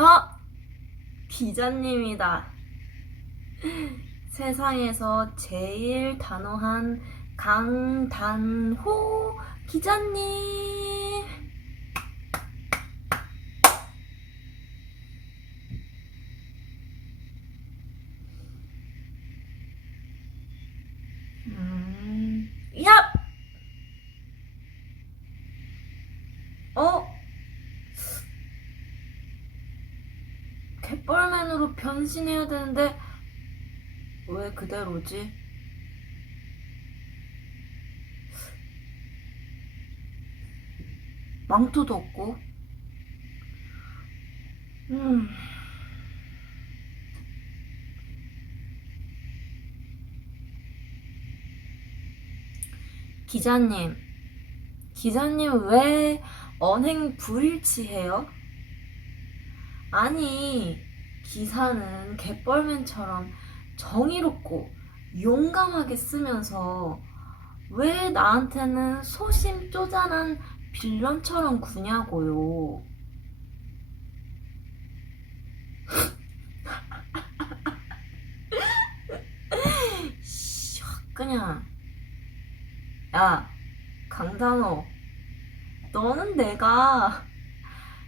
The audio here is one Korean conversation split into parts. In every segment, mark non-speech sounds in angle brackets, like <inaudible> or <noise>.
어? 기자님이다. <laughs> 세상에서 제일 단호한 강단호 기자님. 음, 야! 어? 갯벌맨으로 변신해야 되는데 왜 그대로지? 망토도 없고 음. 기자님, 기자님 왜 언행 불일치해요? 아니, 기사는 갯벌맨처럼 정의롭고 용감하게 쓰면서 왜 나한테는 소심 쪼잔한 빌런처럼 구냐고요. 그냥. 야, 강단호. 너는 내가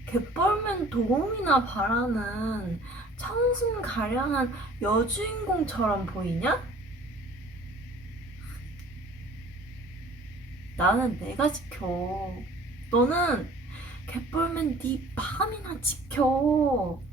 갯벌맨 도움이나 바라는 청순가량한 여주인공처럼 보이냐? 나는 내가 지켜. 너는 갯벌맨 네 마음이나 지켜. 응?